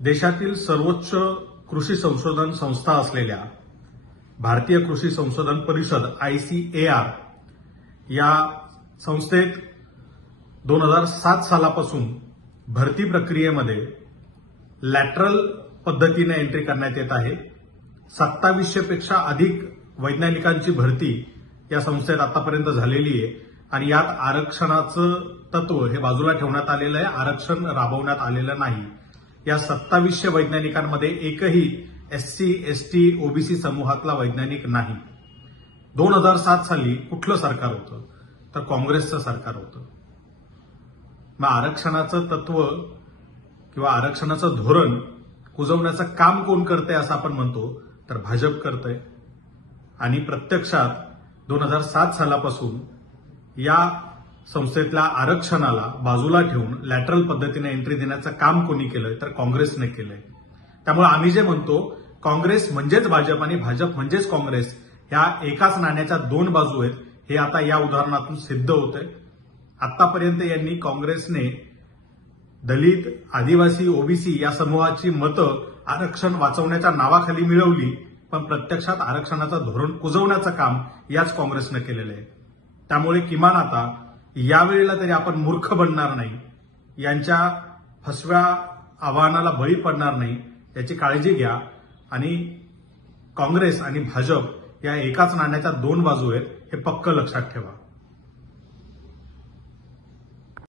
देशातील सर्वोच्च कृषी संशोधन संस्था असलेल्या भारतीय कृषी संशोधन परिषद ICAR या संस्थेत 2007 सालापासून भरती प्रक्रियेमध्ये लॅटरल पद्धतीने एंट्री करण्यात येत आहे। 2700 पेक्षा अधिक वैज्ञानिकांची भरती या संस्थेत आतापर्यंत झालेली आहे आणि यात आरक्षणाचं तत्व हे बाजूला ठेवण्यात आलेलं आहे। आरक्षण राबवण्यात आलेलं नाही। या 2700 वैज्ञानिकांमध्ये एकही SC, ST, OBC समूहातला वैज्ञानिक नाही। 2007 साली कुठलं सरकार होतं तर काँग्रेसचं सरकार होतं। मग आरक्षणाचं तत्व किंवा आरक्षणाचं धोरण कुजवण्याचं काम कोण करतंय असं आपण म्हणतो तर भाजप करतंय आणि प्रत्यक्षात 2007 सालापासून या संस्थेतल्या आरक्षणाला बाजूला ठेवून लॅटरल पद्धतीने एंट्री देण्याचं काम कोणी केलंय तर काँग्रेसने केलंय। त्यामुळे आम्ही जे म्हणतो काँग्रेस म्हणजेच भाजप आणि भाजप म्हणजेच काँग्रेस ह्या एकाच नाण्याच्या दोन बाजू आहेत हे आता या उदाहरणातून सिद्ध होतंय। आतापर्यंत यांनी काँग्रेसने दलित, आदिवासी, OBC या समूहाची मतं आरक्षण वाचवण्याच्या नावाखाली मिळवली, पण प्रत्यक्षात आरक्षणाचं धोरण कुजवण्याचं काम याच काँग्रेसनं केलेलं आहे। त्यामुळे किमान आता यावेळेला तरी आपण मूर्ख बनणार नाही, यांच्या फसव्या आव्हानाला बळी पडणार नाही याची काळजी घ्या आणि काँग्रेस आणि भाजप या एकाच नाण्याच्या दोन बाजू आहेत हे पक्क लक्षात ठेवा।